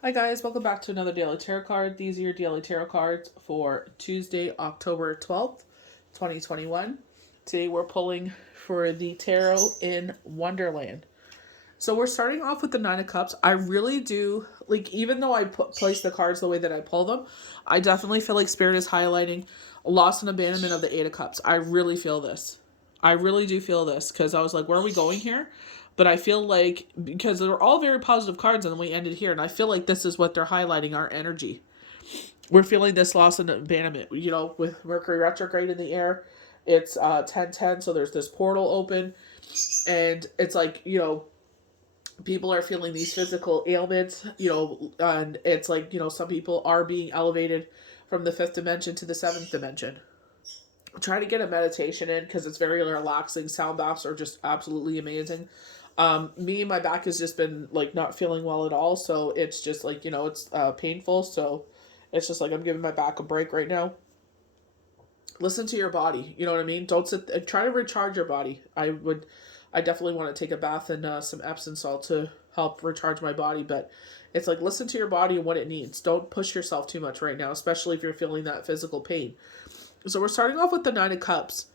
Hi guys, welcome back to another Daily Tarot card. These are your Daily Tarot cards for Tuesday, October 12th, 2021. Today we're pulling for the Tarot in Wonderland. So we're starting off with the Nine of Cups. I really do, like, even though I place the cards the way that I pull them, I definitely feel like Spirit is highlighting loss and abandonment of the Eight of Cups. I really feel this. I really do feel this because I was like, where are we going here? But I feel like, because they're all very positive cards and then we ended here, and I feel like this is what they're highlighting, our energy. We're feeling this loss and abandonment, with Mercury retrograde in the air. It's 10-10, so there's this portal open, and it's like, people are feeling these physical ailments, and it's like, some people are being elevated from the fifth dimension to the seventh dimension. Try to get a meditation in because it's very relaxing. Sound baths are just absolutely amazing. Me, my back has just been like not feeling well at all, so it's just like, it's painful. So it's just like I'm giving my back a break right now. Listen to your body. You know what I mean? Don't sit. Try to recharge your body. I definitely want to take a bath and some Epsom salt to help recharge my body. But it's like, listen to your body and what it needs. Don't push yourself too much right now, especially if you're feeling that physical pain. So we're starting off with the Nine of Cups.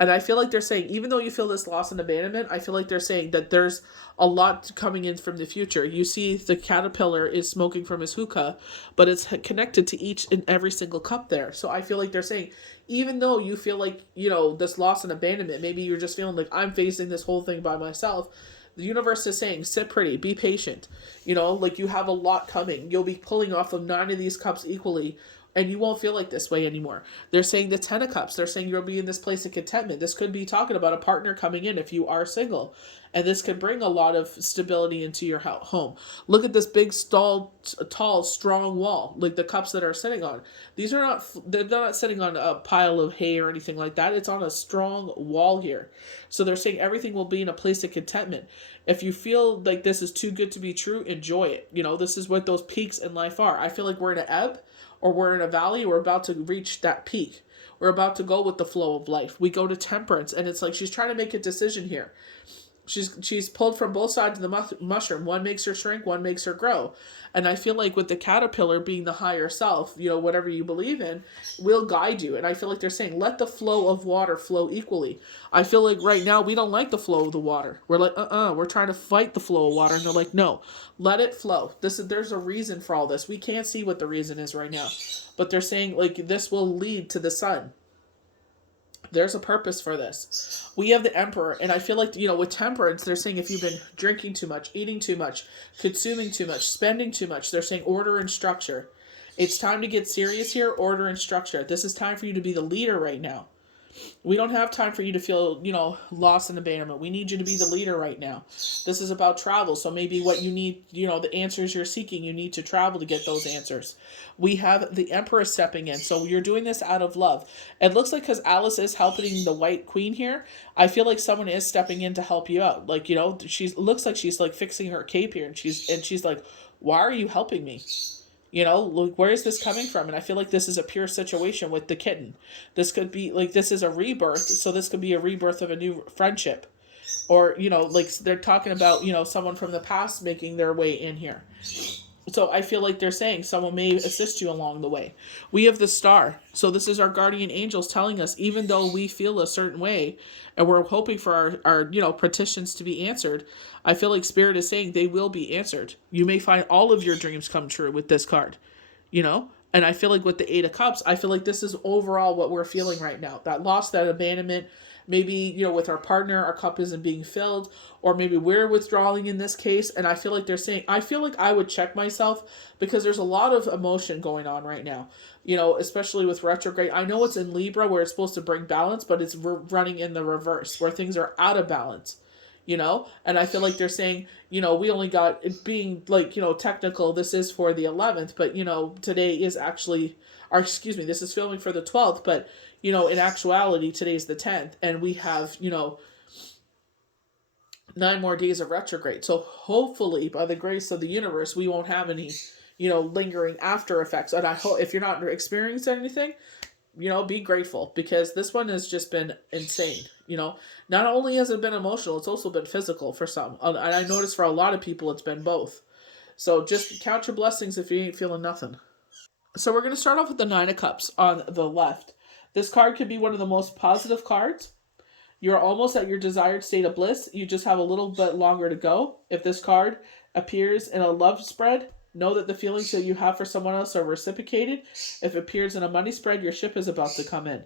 And I feel like they're saying, even though you feel this loss and abandonment, I feel like they're saying that there's a lot coming in from the future. You see the caterpillar is smoking from his hookah, but it's connected to each and every single cup there. So I feel like they're saying, even though you feel like, this loss and abandonment, maybe you're just feeling like I'm facing this whole thing by myself. The universe is saying, sit pretty, be patient. Like you have a lot coming. You'll be pulling off of nine of these cups equally, and you won't feel like this way anymore. They're saying the Ten of Cups. They're saying you'll be in this place of contentment. This could be talking about a partner coming in if you are single. And this could bring a lot of stability into your home. Look at this big, tall, strong wall, like the cups that are sitting on. They're not sitting on a pile of hay or anything like that. It's on a strong wall here. So they're saying everything will be in a place of contentment. If you feel like this is too good to be true, enjoy it. This is what those peaks in life are. I feel like we're in an ebb or we're in a valley. We're about to reach that peak. We're about to go with the flow of life. We go to Temperance, and it's like she's trying to make a decision here. She's pulled from both sides of the mushroom. One makes her shrink, one makes her grow. And I feel like with the caterpillar being the higher self, whatever you believe in, will guide you. And I feel like they're saying, let the flow of water flow equally. I feel like right now we don't like the flow of the water. We're like, we're trying to fight the flow of water. And they're like, no, let it flow. There's a reason for all this. We can't see what the reason is right now. But they're saying, like, this will lead to the sun. There's a purpose for this. We have the Emperor, and I feel like, with Temperance, they're saying if you've been drinking too much, eating too much, consuming too much, spending too much, they're saying order and structure. It's time to get serious here, order and structure. This is time for you to be the leader right now. We don't have time for you to feel, lost and abandonment. We need you to be the leader right now. This is about travel. So maybe what you need, the answers you're seeking, you need to travel to get those answers. We have the Empress stepping in. So you're doing this out of love. It looks like because Alice is helping the White Queen here, I feel like someone is stepping in to help you out. Like, she looks like she's like fixing her cape here, and she's like, why are you helping me? Like, where is this coming from? And I feel like this is a pure situation with the kitten. This could be like, this is a rebirth, so this could be a rebirth of a new friendship. Or, like they're talking about, someone from the past making their way in here. So I feel like they're saying someone may assist you along the way. We have the star. So this is our guardian angels telling us, even though we feel a certain way and we're hoping for our petitions to be answered, I feel like Spirit is saying they will be answered. You may find all of your dreams come true with this card, And I feel like with the Eight of Cups, I feel like this is overall what we're feeling right now. That loss, that abandonment, maybe, with our partner, our cup isn't being filled, or maybe we're withdrawing in this case. And I feel like they're saying, I feel like I would check myself because there's a lot of emotion going on right now, especially with retrograde. I know it's in Libra where it's supposed to bring balance, but it's running in the reverse where things are out of balance. And I feel like they're saying, we only got it being like, technical. This is for the 11th, but, today is actually, or excuse me, this is filming for the 12th, but, in actuality, today's the 10th, and we have, 9 more days of retrograde. So hopefully, by the grace of the universe, we won't have any, lingering after effects. And I hope if you're not experiencing anything, be grateful because this one has just been insane. Not only has it been emotional, it's also been physical for some. And I noticed for a lot of people, it's been both. So just count your blessings if you ain't feeling nothing. So we're going to start off with the Nine of Cups on the left. This card could be one of the most positive cards. You're almost at your desired state of bliss. You just have a little bit longer to go. If this card appears in a love spread, know that the feelings that you have for someone else are reciprocated. If it appears in a money spread, your ship is about to come in.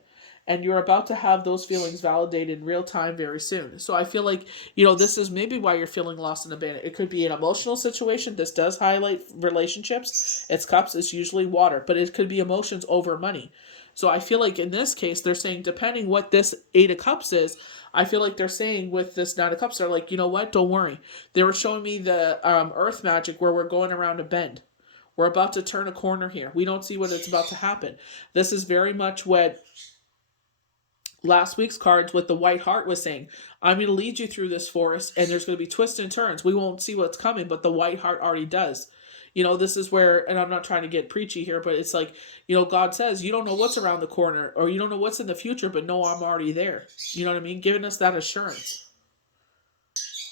And you're about to have those feelings validated in real time very soon. So I feel like, this is maybe why you're feeling lost and abandoned. It could be an emotional situation. This does highlight relationships. It's cups. It's usually water. But it could be emotions over money. So I feel like in this case, they're saying, depending what this Eight of Cups is, I feel like they're saying with this Nine of Cups, they're like, you know what? Don't worry. They were showing me the Earth magic where we're going around a bend. We're about to turn a corner here. We don't see what it's about to happen. This is very much what last week's cards with the White Heart was saying. I'm going to lead you through this forest, and there's going to be twists and turns. We won't see what's coming, but the White Heart already does. This is where, and I'm not trying to get preachy here, but it's like, God says, you don't know what's around the corner, or you don't know what's in the future, but no, I'm already there. You know what I mean? Giving us that assurance.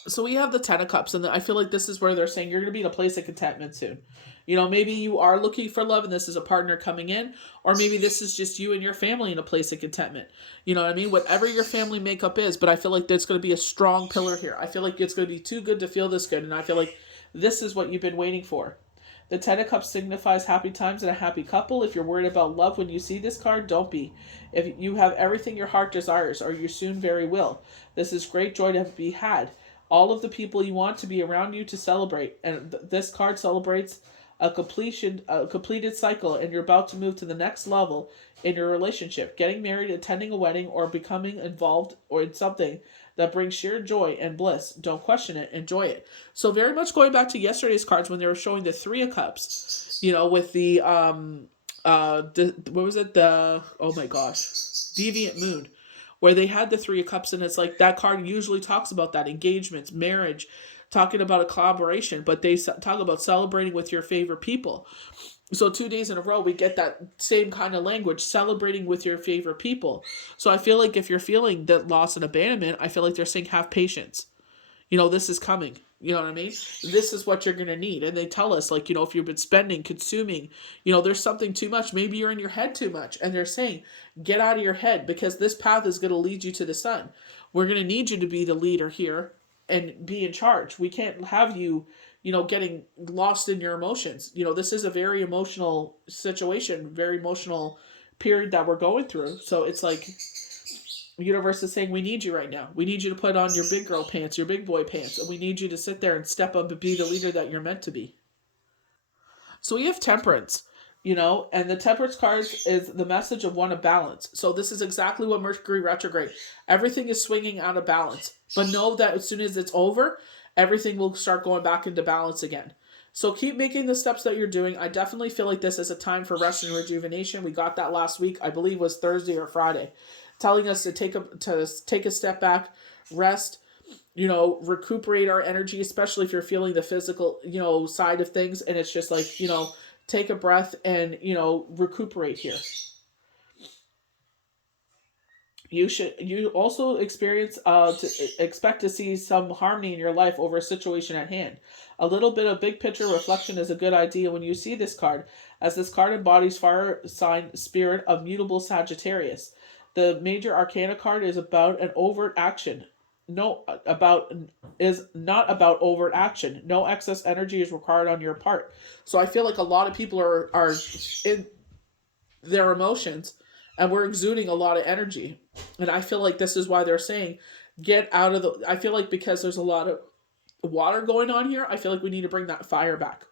So we have the Ten of Cups, and I feel like this is where they're saying you're going to be in a place of contentment soon. Maybe you are looking for love and this is a partner coming in, or maybe this is just you and your family in a place of contentment. You know what I mean? Whatever your family makeup is, but I feel like there's going to be a strong pillar here. I feel like it's going to be too good to feel this good, and I feel like this is what you've been waiting for. The Ten of Cups signifies happy times and a happy couple. If you're worried about love when you see this card, don't be. If you have everything your heart desires, or you soon very will. This is great joy to be had. All of the people you want to be around you to celebrate. And this card celebrates a completed cycle, and you're about to move to the next level in your relationship. Getting married, attending a wedding, or becoming involved or in something that brings sheer joy and bliss. Don't question it. Enjoy it. So very much going back to yesterday's cards when they were showing the Three of Cups, with the what was it? Oh my gosh, Deviant Moon, where they had the Three of Cups, and it's like that card usually talks about that engagements, marriage, talking about a collaboration, but they talk about celebrating with your favorite people. So 2 days in a row, we get that same kind of language, celebrating with your favorite people. So I feel like if you're feeling that loss and abandonment, I feel like they're saying have patience. This is coming. You know what I mean? This is what you're going to need. And they tell us, like, if you've been spending, consuming, there's something too much. Maybe you're in your head too much. And they're saying, get out of your head, because this path is going to lead you to the sun. We're going to need you to be the leader here and be in charge. We can't have you, getting lost in your emotions. This is a very emotional situation, very emotional period that we're going through. So it's like the universe is saying, we need you right now. We need you to put on your big girl pants, your big boy pants, and we need you to sit there and step up and be the leader that you're meant to be. So we have Temperance, and the Temperance card is the message of one of balance. So this is exactly what Mercury retrograde. Everything is swinging out of balance. But know that as soon as it's over, everything will start going back into balance again. So keep making the steps that you're doing. I definitely feel like this is a time for rest and rejuvenation. We got that last week. I believe it was Thursday or Friday, telling us to take a step back, rest, recuperate our energy, especially if you're feeling the physical, side of things. And it's just like, take a breath and, recuperate here. You also expect to see some harmony in your life over a situation at hand. A little bit of big picture reflection is a good idea when you see this card, as this card embodies fire sign spirit of mutable Sagittarius. The major arcana card is about an overt action. Is not about overt action. No excess energy is required on your part. So I feel like a lot of people are in their emotions, and we're exuding a lot of energy. And I feel like this is why they're saying, get out of I feel like because there's a lot of water going on here, I feel like we need to bring that fire back.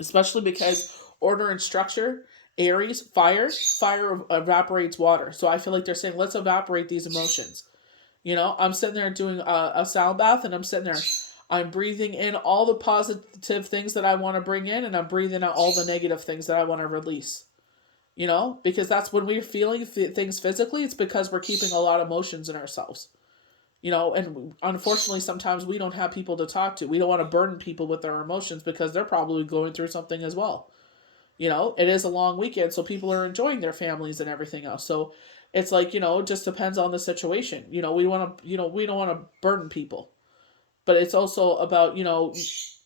Especially because order and structure, Aries, fire evaporates water. So I feel like they're saying, let's evaporate these emotions. I'm sitting there doing a sound bath, and I'm sitting there, I'm breathing in all the positive things that I want to bring in, and I'm breathing out all the negative things that I want to release. Because that's when we're feeling things physically, it's because we're keeping a lot of emotions in ourselves. And unfortunately, sometimes we don't have people to talk to. We don't want to burden people with their emotions because they're probably going through something as well. It is a long weekend, so people are enjoying their families and everything else. So it's like, it just depends on the situation. We don't want to burden people. but it's also about,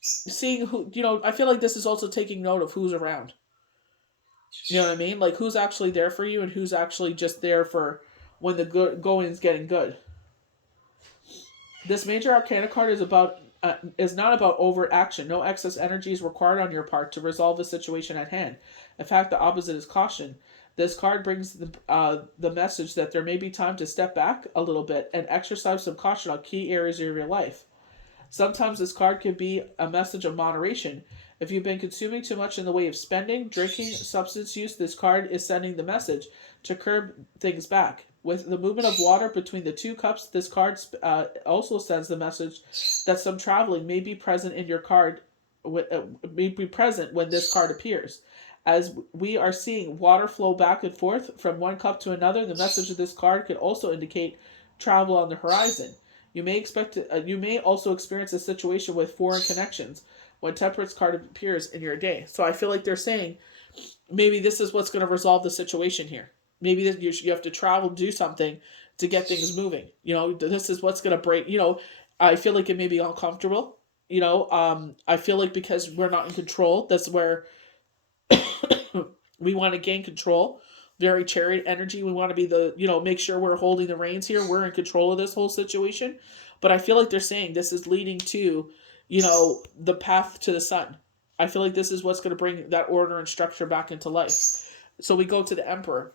seeing who, I feel like this is also taking note of who's around. You know what I mean? Like who's actually there for you and who's actually just there for when the going's getting good. This major arcana card is not about overt action. No excess energy is required on your part to resolve the situation at hand. In fact, the opposite is caution. This card brings the message that there may be time to step back a little bit and exercise some caution on key areas of your life. Sometimes this card can be a message of moderation. If you've been consuming too much in the way of spending, drinking, substance use, this card is sending the message to curb things back. With the movement of water between the two cups, this card also sends the message that some traveling may be present in your card, may be present when this card appears. As we are seeing water flow back and forth from one cup to another, the message of this card could also indicate travel on the horizon. You may also experience a situation with foreign connections when Temperance card appears in your day. So I feel like they're saying maybe this is what's going to resolve the situation here. Maybe you have to travel, do something to get things moving. This is what's going to break. I feel like it may be uncomfortable. I feel like because we're not in control, that's where we want to gain control. Very chariot energy. We want to be make sure we're holding the reins here. We're in control of this whole situation. But I feel like they're saying this is leading to, the path to the sun. I feel like this is what's going to bring that order and structure back into life. So we go to the Emperor.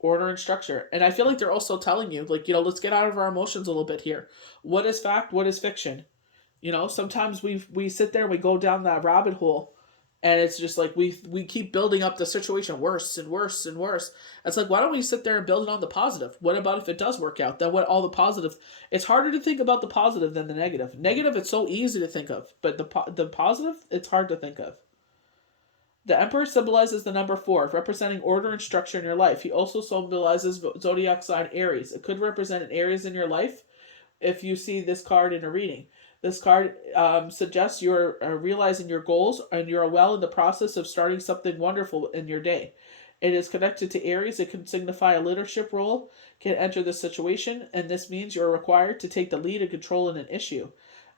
Order and structure. And I feel like they're also telling you, let's get out of our emotions a little bit here. What is fact? What is fiction? Sometimes we sit there and we go down that rabbit hole. And it's just like we keep building up the situation worse and worse and worse. It's like, why don't we sit there and build it on the positive? What about if it does work out? Then what all the positive? It's harder to think about the positive than the negative. Negative, it's so easy to think of. But the positive, it's hard to think of. The Emperor symbolizes the number 4, representing order and structure in your life. He also symbolizes zodiac sign Aries. It could represent an Aries in your life if you see this card in a reading. This card suggests you're realizing your goals and you're well in the process of starting something wonderful in your day. It is connected to Aries. It can signify a leadership role can enter the situation, and this means you're required to take the lead and control in an issue.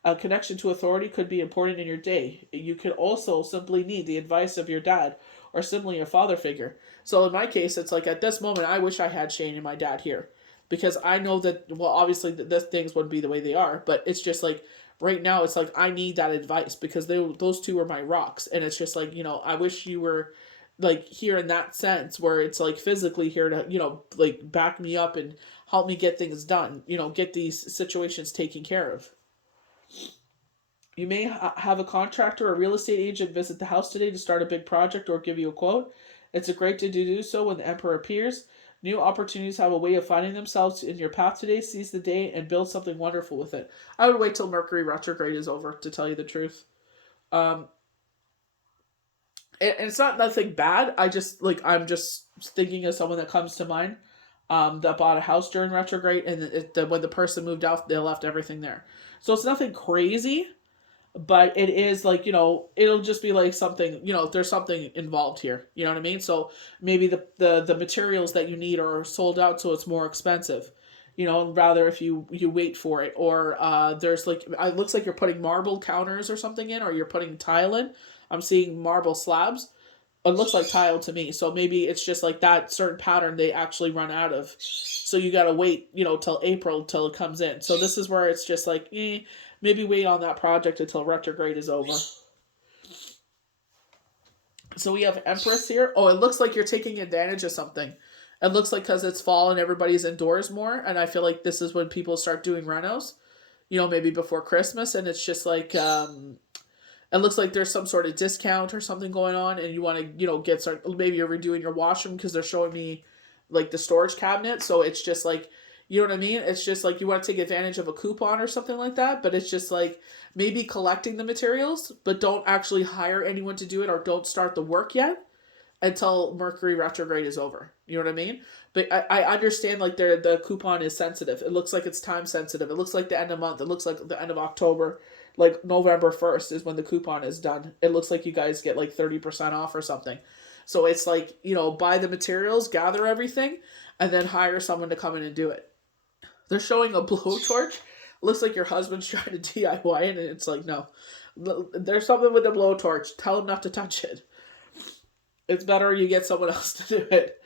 A connection to authority could be important in your day. You could also simply need the advice of your dad or simply a father figure. So in my case, it's like at this moment, I wish I had Shane and my dad here. Because I know that, well, obviously things wouldn't be the way they are, but it's just like, right now it's like I need that advice because those two are my rocks, and it's just like I wish you were like here in that sense where it's like physically here to like back me up and help me get things done, get these situations taken care of. You may have a contractor or real estate agent visit the house today to start a big project or give you a quote. It's a great to do so when the Emperor appears. New opportunities have a way of finding themselves in your path today. Seize the day and build something wonderful with it. I would wait till Mercury retrograde is over, to tell you the truth. And it's not nothing bad. I'm just thinking of someone that comes to mind that bought a house during retrograde, and when the person moved out, they left everything there. So it's nothing crazy, but it is like, it'll just be like something, there's something involved here. You know what I mean? So maybe the materials that you need are sold out, so it's more expensive. Rather if you wait for it, or there's like, it looks like you're putting marble counters or something in, or you're putting tile in. I'm seeing marble slabs. It looks like tile to me. So maybe it's just like that certain pattern they actually run out of. So you got to wait, till April till it comes in. So this is where it's just like, maybe wait on that project until retrograde is over. So we have Empress here. Oh, it looks like you're taking advantage of something. It looks like because it's fall and everybody's indoors more. And I feel like this is when people start doing renos, maybe before Christmas. And it's just like, it looks like there's some sort of discount or something going on, and you want to, get started. Maybe you're redoing your washroom because they're showing me like the storage cabinet. So it's just like, you know what I mean? It's just like you want to take advantage of a coupon or something like that. But it's just like maybe collecting the materials, but don't actually hire anyone to do it, or don't start the work yet until Mercury retrograde is over. You know what I mean? But I understand like the coupon is sensitive. It looks like it's time sensitive. It looks like the end of month. It looks like the end of October. Like November 1st is when the coupon is done. It looks like you guys get like 30% off or something. So it's like, buy the materials, gather everything, and then hire someone to come in and do it. They're showing a blowtorch. looks like your husband's trying to DIY it, and it's like, no. There's something with the blowtorch. Tell him not to touch it. It's better you get someone else to do it.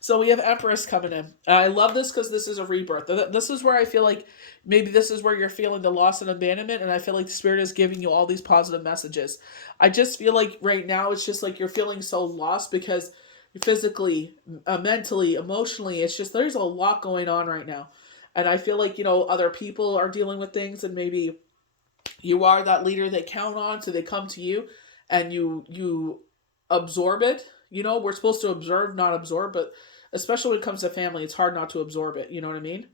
So we have Empress coming in. And I love this because this is a rebirth. This is where I feel like maybe this is where you're feeling the loss and abandonment, and I feel like the Spirit is giving you all these positive messages. I just feel like right now it's just like you're feeling so lost because physically, mentally, emotionally, it's just there's a lot going on right now. And I feel like, other people are dealing with things, and maybe you are that leader they count on, so they come to you and you absorb it. We're supposed to observe, not absorb, but especially when it comes to family, it's hard not to absorb it. You know what I mean?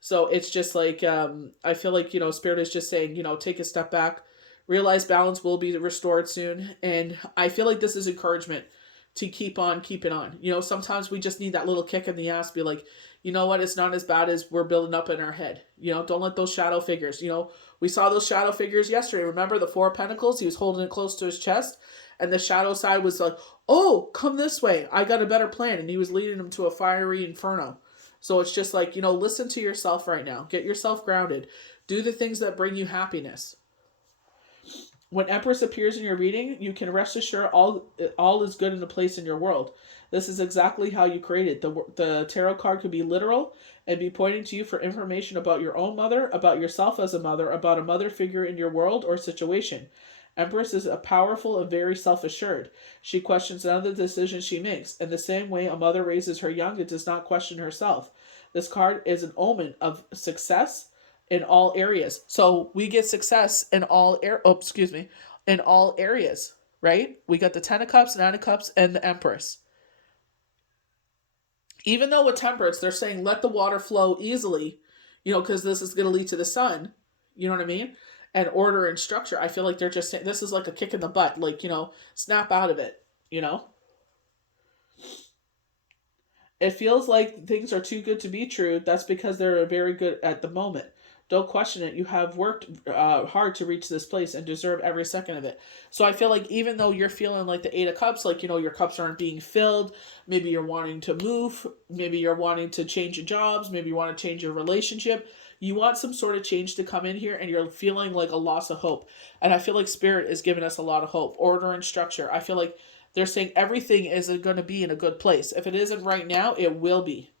So it's just like, I feel like, Spirit is just saying, take a step back, realize balance will be restored soon. And I feel like this is encouragement to keep on keeping on. Sometimes we just need that little kick in the ass, be like, you know what, it's not as bad as we're building up in our head. Don't let those shadow figures, we saw those shadow figures yesterday. Remember the Four of Pentacles? He was holding it close to his chest, and the shadow side was like, oh, come this way. I got a better plan. And he was leading him to a fiery inferno. So it's just like, listen to yourself right now. Get yourself grounded. Do the things that bring you happiness. When Empress appears in your reading, you can rest assured all is good in the place in your world. This is exactly how you created. The tarot card could be literal and be pointing to you for information about your own mother, about yourself as a mother, about a mother figure in your world or situation. Empress is a powerful and very self-assured. She questions none of the decisions she makes. In the same way a mother raises her young and does not question herself. This card is an omen of success in all areas. So we get success in all in all areas, right? We got the Ten of Cups, Nine of Cups, and the Empress. Even though with Temperance, they're saying let the water flow easily, because this is going to lead to the sun. You know what I mean? And order and structure. I feel like they're just saying this is like a kick in the butt. Like, snap out of it, It feels like things are too good to be true. That's because they're very good at the moment. Don't question it. You have worked hard to reach this place and deserve every second of it. So I feel like even though you're feeling like the Eight of Cups, like, your cups aren't being filled, maybe you're wanting to move, maybe you're wanting to change your jobs, maybe you want to change your relationship, you want some sort of change to come in here and you're feeling like a loss of hope. And I feel like Spirit is giving us a lot of hope, order and structure. I feel like they're saying everything isn't going to be in a good place. If it isn't right now, it will be.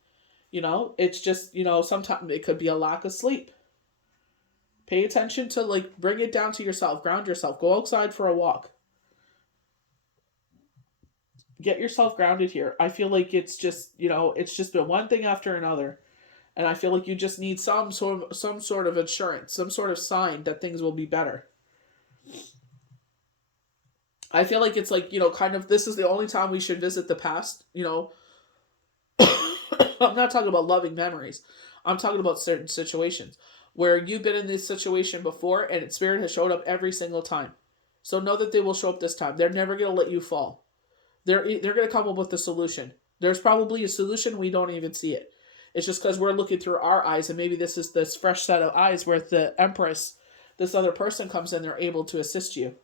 It's just, sometimes it could be a lack of sleep. Pay attention to, bring it down to yourself. Ground yourself. Go outside for a walk. Get yourself grounded here. I feel like it's just, it's just been one thing after another. And I feel like you just need some sort of assurance, some sort of sign that things will be better. I feel like it's like, kind of, this is the only time we should visit the past, I'm not talking about loving memories. I'm talking about certain situations where you've been in this situation before and Spirit has showed up every single time. So know that they will show up this time. They're never going to let you fall. They're going to come up with a solution. There's probably a solution. We don't even see it. It's just because we're looking through our eyes, and maybe this is this fresh set of eyes where the Empress, this other person comes in, they're able to assist you.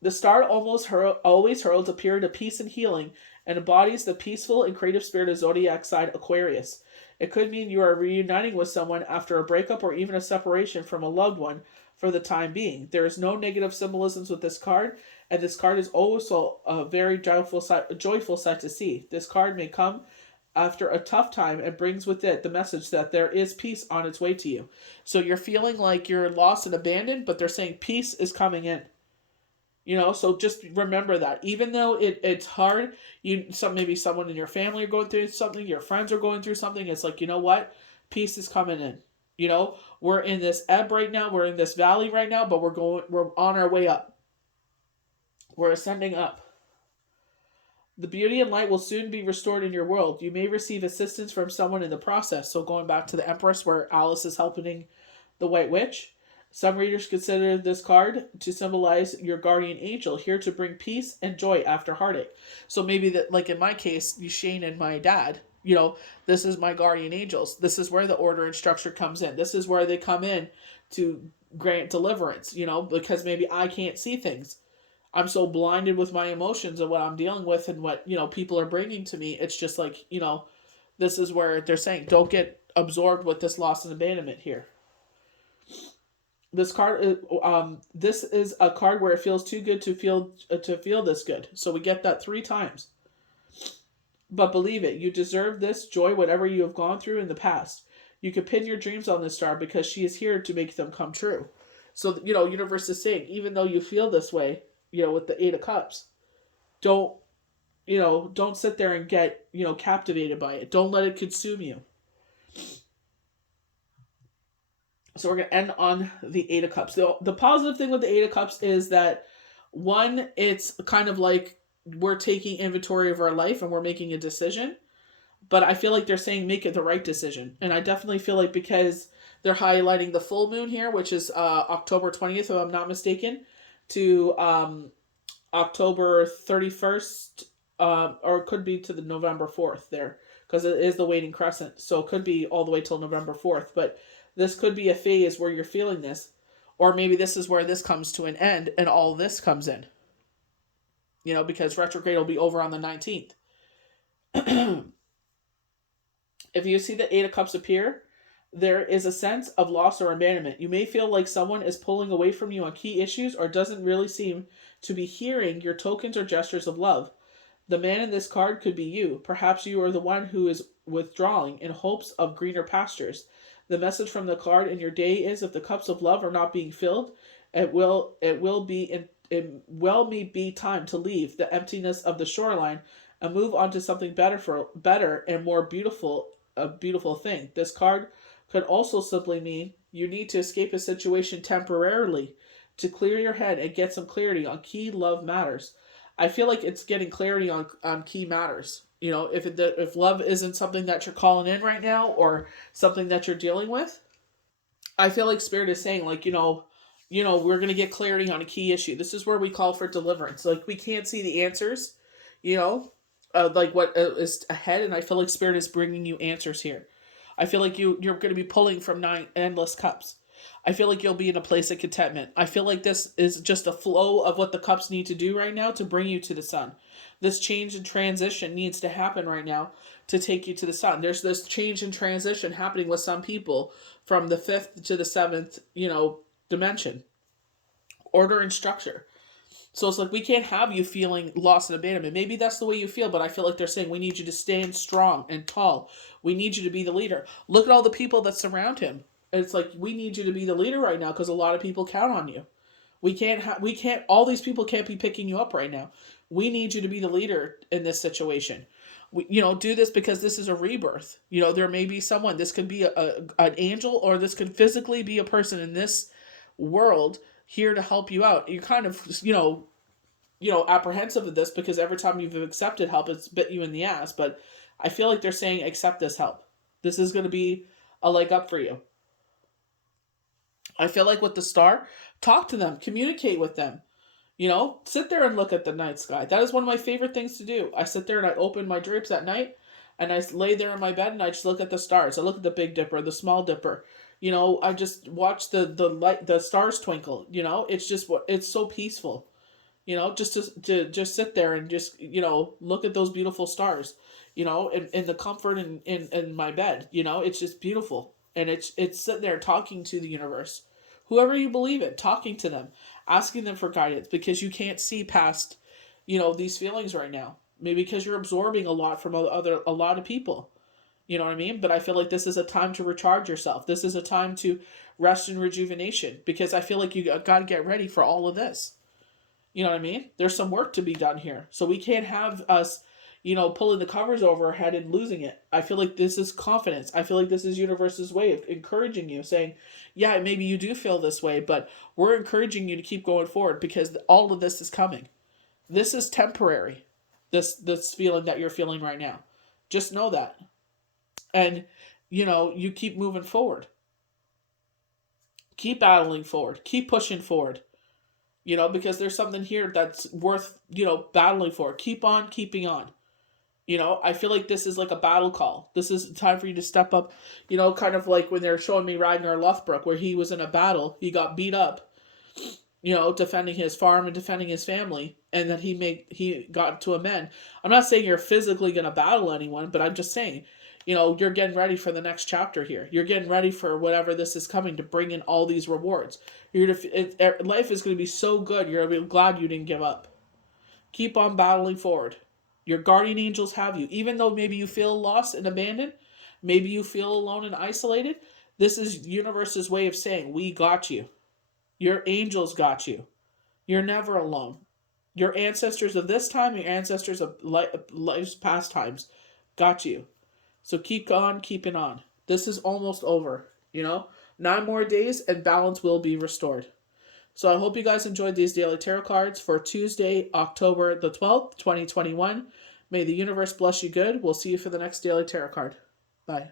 The star always heralds a period of peace and healing and embodies the peaceful and creative spirit of zodiac sign Aquarius. It could mean you are reuniting with someone after a breakup or even a separation from a loved one for the time being. There is no negative symbolisms with this card, and this card is also a very joyful sight to see. This card may come after a tough time and brings with it the message that there is peace on its way to you. So you're feeling like you're lost and abandoned, but they're saying peace is coming in. So just remember that. Even though it's hard, maybe someone in your family are going through something, your friends are going through something, it's like, you know what? Peace is coming in. We're in this ebb right now, we're in this valley right now, but we're on our way up. We're ascending up. The beauty and light will soon be restored in your world. You may receive assistance from someone in the process. So going back to the Empress where Alice is helping the White Witch, some readers consider this card to symbolize your guardian angel, here to bring peace and joy after heartache. So maybe that, like in my case, Shane and my dad, this is my guardian angels. This is where the order and structure comes in. This is where they come in to grant deliverance, because maybe I can't see things. I'm so blinded with my emotions and what I'm dealing with and what, people are bringing to me. It's just like, this is where they're saying, don't get absorbed with this loss and abandonment here. This card, this is a card where it feels too good to feel this good. So we get that 3 times. But believe it, you deserve this joy, whatever you have gone through in the past. You can pin your dreams on this star because she is here to make them come true. So, universe is saying, even though you feel this way, with the 8 of Cups, don't, don't sit there and get, captivated by it. Don't let it consume you. So we're going to end on the 8 of Cups. The positive thing with the 8 of Cups is that, one, it's kind of like we're taking inventory of our life and we're making a decision. But I feel like they're saying make it the right decision. And I definitely feel like because they're highlighting the full moon here, which is October 20th, if I'm not mistaken, to October 31st, or it could be to the November 4th there, because it is the waning crescent. So it could be all the way till November 4th. But this could be a phase where you're feeling this. Or maybe this is where this comes to an end and all this comes in. Because retrograde will be over on the 19th. If you see the 8 of Cups appear, there is a sense of loss or abandonment. You may feel like someone is pulling away from you on key issues or doesn't really seem to be hearing your tokens or gestures of love. The man in this card could be you. Perhaps you are the one who is withdrawing in hopes of greener pastures. The message from the card in your day is if the cups of love are not being filled, it will be time to leave the emptiness of the shoreline and move on to something better and more beautiful, a beautiful thing. This card could also simply mean you need to escape a situation temporarily to clear your head and get some clarity on key love matters. I feel like it's getting clarity on key matters. If love isn't something that you're calling in right now or something that you're dealing with, I feel like Spirit is saying, like, we're going to get clarity on a key issue. This is where we call for deliverance. Like, we can't see the answers, like what is ahead, and I feel like Spirit is bringing you answers here. I feel like you're going to be pulling from 9 endless cups. I feel like you'll be in a place of contentment. I feel like this is just a flow of what the cups need to do right now to bring you to the sun. This change and transition needs to happen right now to take you to the sun. There's this change and transition happening with some people from the 5th to the 7th, dimension. Order and structure. So it's like we can't have you feeling lost and abandonment. Maybe that's the way you feel, but I feel like they're saying we need you to stand strong and tall. We need you to be the leader. Look at all the people that surround him. It's like we need you to be the leader right now because a lot of people count on you. All these people can't be picking you up right now. We need you to be the leader in this situation. Do this because this is a rebirth. There may be someone. This could be an angel, or this could physically be a person in this world here to help you out. You're kind of, apprehensive of this because every time you've accepted help, it's bit you in the ass. But I feel like they're saying, accept this help. This is going to be a leg up for you. I feel like with the star, talk to them, communicate with them. Sit there and look at the night sky. That is one of my favorite things to do. I sit there and I open my drapes at night and I lay there in my bed and I just look at the stars. I look at the Big Dipper, the Small Dipper. I just watch the light, the stars twinkle. It's so peaceful. Just to just sit there and just look at those beautiful stars. In the comfort in my bed. It's just beautiful, and it's sitting there talking to the universe, whoever you believe in, talking to them, asking them for guidance because you can't see past these feelings right now. Maybe because you're absorbing a lot from a lot of people. You know what I mean? But I feel like this is a time to recharge yourself. This is a time to rest and rejuvenation because I feel like you got to get ready for all of this. You know what I mean? There's some work to be done here. So we can't have us, pulling the covers over our head and losing it. I feel like this is confidence. I feel like this is universe's way of encouraging you, saying, yeah, maybe you do feel this way, but we're encouraging you to keep going forward because all of this is coming. This is temporary, this feeling that you're feeling right now. Just know that. And, you keep moving forward. Keep battling forward. Keep pushing forward. Because there's something here that's worth, battling for. Keep on keeping on. I feel like this is like a battle call. This is time for you to step up, kind of like when they're showing me Ragnar Lothbrok, where he was in a battle, he got beat up, defending his farm and defending his family, and then he got to amend. I'm not saying you're physically going to battle anyone, but I'm just saying, You're getting ready for the next chapter here. You're getting ready for whatever this is coming to bring in all these rewards. Life is going to be so good. You're going to be glad you didn't give up. Keep on battling forward. Your guardian angels have you. Even though maybe you feel lost and abandoned, maybe you feel alone and isolated, this is universe's way of saying, we got you. Your angels got you. You're never alone. Your ancestors of this time, your ancestors of life's past times got you. So keep on keeping on. This is almost over, 9 more days and balance will be restored. So I hope you guys enjoyed these daily tarot cards for Tuesday, October the 12th, 2021. May the universe bless you good. We'll see you for the next daily tarot card. Bye.